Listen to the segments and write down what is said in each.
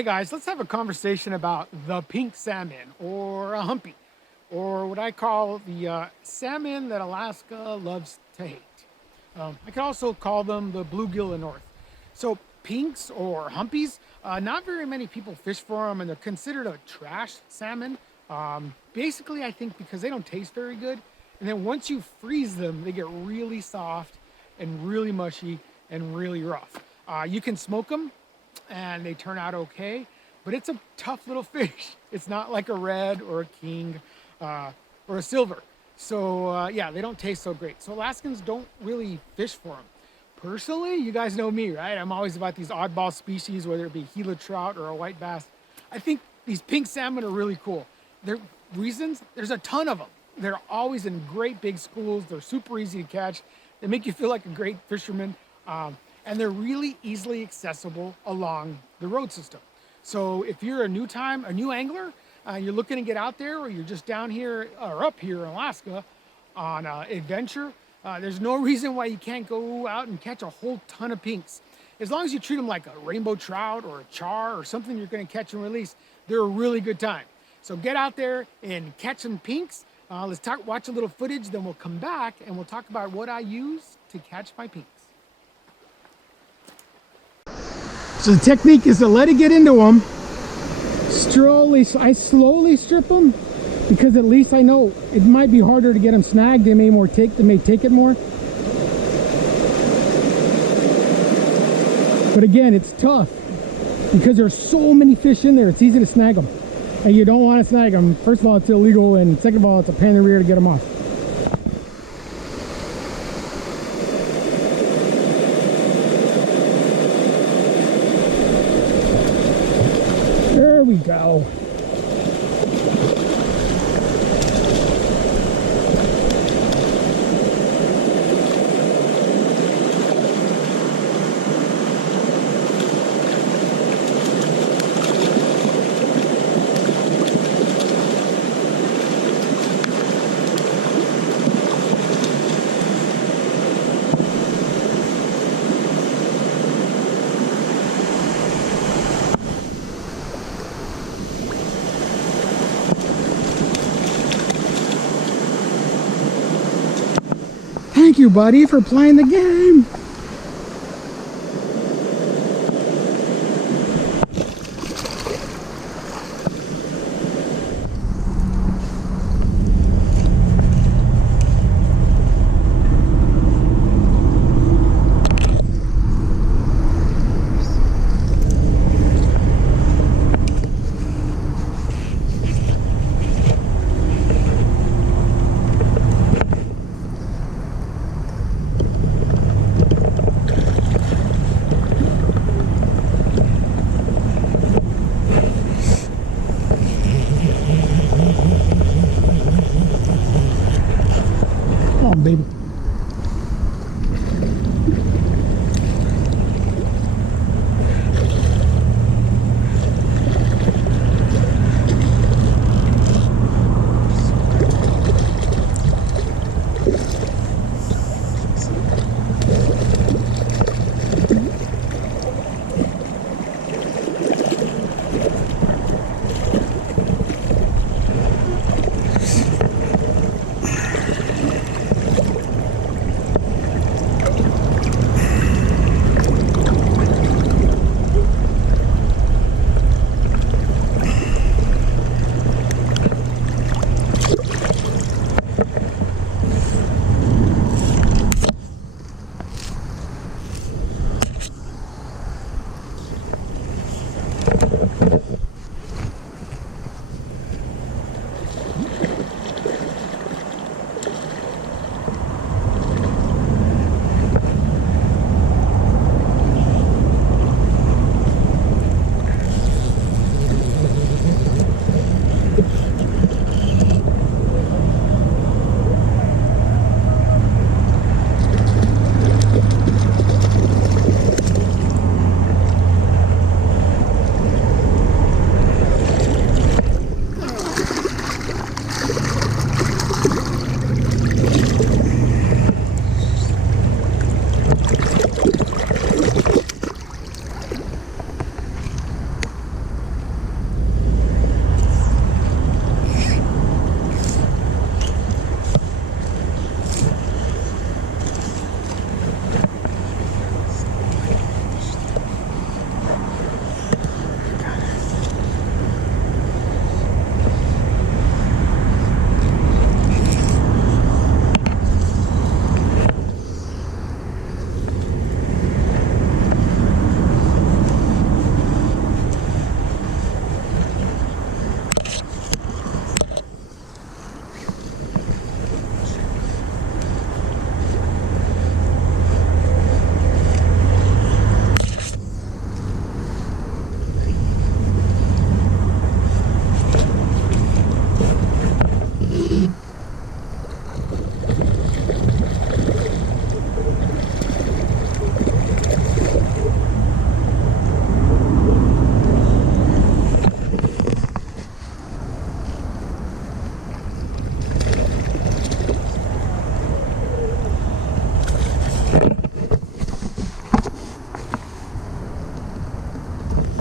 Hey guys, let's have a conversation about the pink salmon or a humpy, or what I call the salmon that Alaska loves to hate. I could also call them the bluegill in the north. So pinks or humpies, not very many people fish for them, and they're considered a trash salmon. Basically, I think because they don't taste very good, and then once you freeze them, they get really soft and really mushy and really rough. You can smoke them and they turn out okay, but it's a tough little fish. It's not like a red or a king or a silver. So yeah, they don't taste so great. So Alaskans don't really fish for them. Personally, you guys know me, right? I'm always about these oddball species, whether it be Gila trout or a white bass. I think these pink salmon are really cool. There's a ton of them. They're always in great big schools. They're super easy to catch. They make you feel like a great fisherman. And they're really easily accessible along the road system. So if you're a new angler, you're looking to get out there, or you're just down here or up here in Alaska on adventure, there's no reason why you can't go out and catch a whole ton of pinks. As long as you treat them like a rainbow trout or a char or something you're going to catch and release, they're a really good time. So get out there and catch some pinks. Let's watch a little footage, then we'll come back and we'll talk about what I use to catch my pinks. So the technique is to let it get into them. I slowly strip them, because at least I know it might be harder to get them snagged. They may take it more. But again, it's tough because there's so many fish in there. It's easy to snag them, and you don't want to snag them. First of all, it's illegal, and second of all, it's a pain in the rear to get them off. There we go. Thank you, buddy, for playing the game. Come on, baby.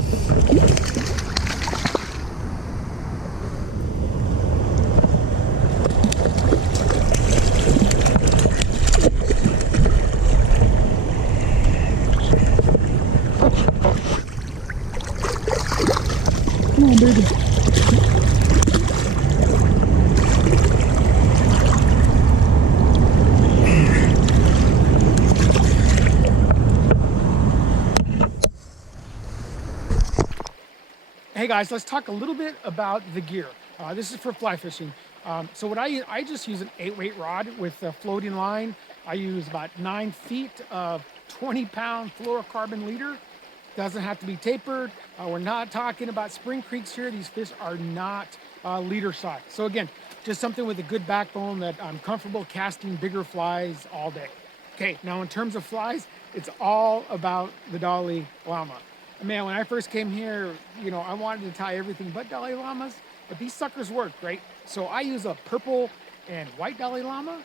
Come on, baby. Hey guys, let's talk a little bit about the gear. This is for fly fishing. So what I just use an 8-weight rod with a floating line. I use about 9 feet of 20-pound fluorocarbon leader. Doesn't have to be tapered. We're not talking about spring creeks here. These fish are not leader size. So again, just something with a good backbone that I'm comfortable casting bigger flies all day. Okay, now in terms of flies, it's all about the Dalai Lama. Man, when I first came here, you know, I wanted to tie everything but Dalai Lamas, but these suckers work, right? So I use a purple and white Dalai Lama,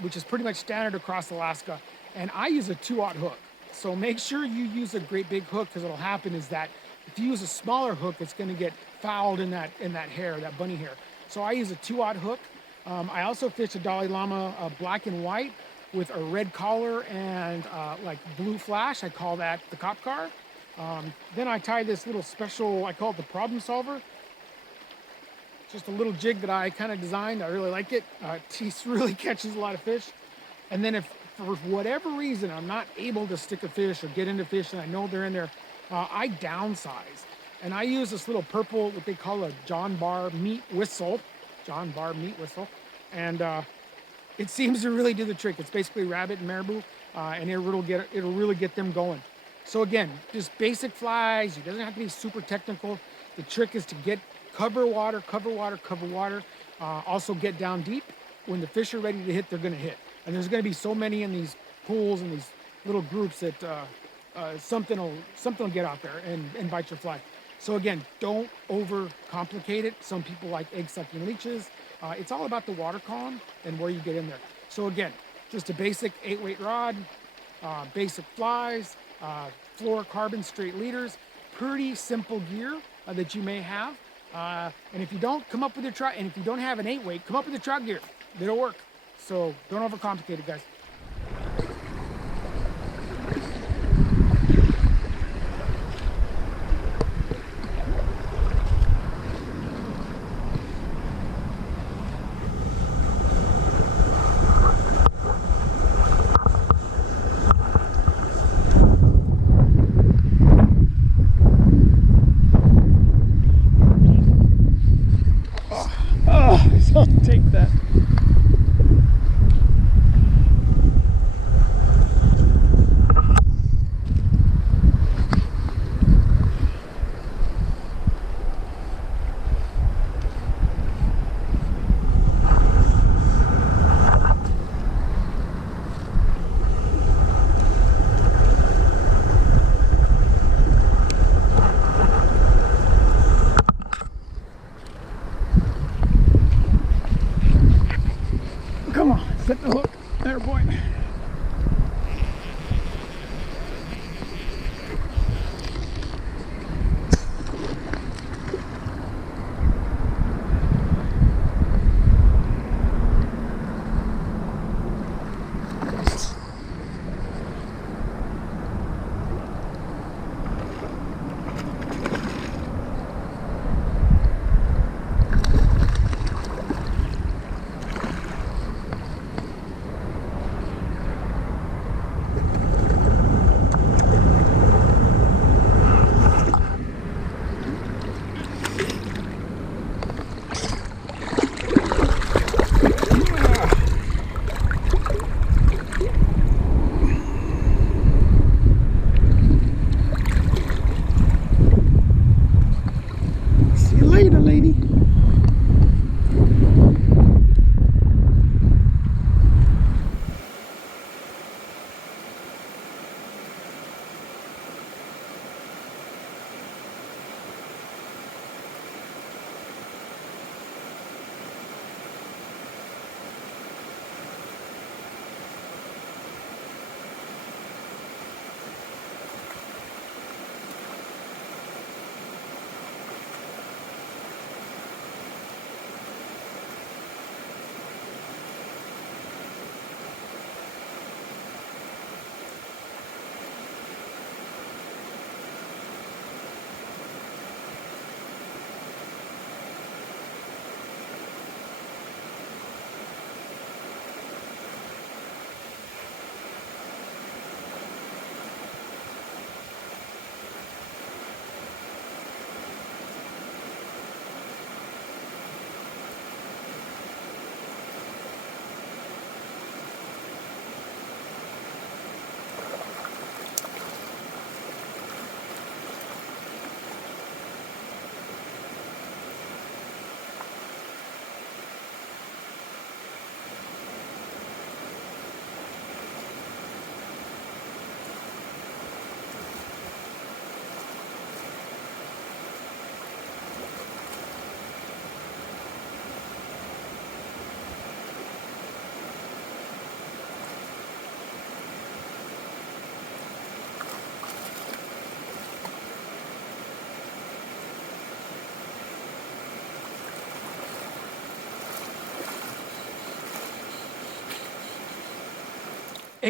which is pretty much standard across Alaska, and I use a 2/0 hook. So make sure you use a great big hook, because what'll happen is that if you use a smaller hook, it's gonna get fouled in that hair, that bunny hair. So I use a 2/0 hook. I also fish a Dalai Lama black and white with a red collar and like blue flash. I call that the cop car. Then I tie this little special, I call it the problem solver. Just a little jig that I kind of designed. I really like it. It really catches a lot of fish. And then if for whatever reason I'm not able to stick a fish or get into fish and I know they're in there, I downsize. And I use this little purple, what they call a John Bar meat whistle. John Bar meat whistle. And it seems to really do the trick. It's basically rabbit and marabou, and it'll really get them going. So again, just basic flies. It doesn't have to be super technical. The trick is to cover water, cover water, cover water. Also get down deep. When the fish are ready to hit, they're going to hit. And there's going to be so many in these pools and these little groups that something will get out there and bite your fly. So again, don't overcomplicate it. Some people like egg-sucking leeches. It's all about the water column and where you get in there. So again, just a basic 8-weight rod, basic flies, fluorocarbon straight leaders, pretty simple gear that you may have. And if you don't come up with your trout, and if you don't have an 8-weight, come up with your trout gear. It'll work. So don't overcomplicate it, guys. Oh, so take that.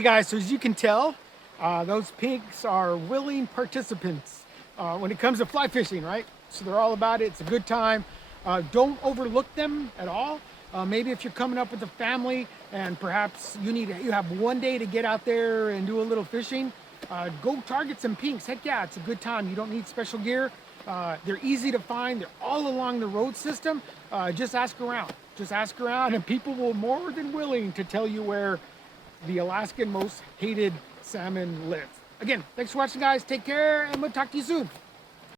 Hey guys, so as you can tell, those pinks are willing participants when it comes to fly fishing, right? So they're all about it. It's a good time. Don't overlook them at all. Maybe if you're coming up with a family and perhaps you have one day to get out there and do a little fishing, go target some pinks. Heck yeah, it's a good time. You don't need special gear. They're easy to find. They're all along the road system. Just ask around. Just ask around, and people will more than willing to tell you where the Alaskan most hated salmon live. Again, thanks for watching, guys. Take care, and we'll talk to you soon.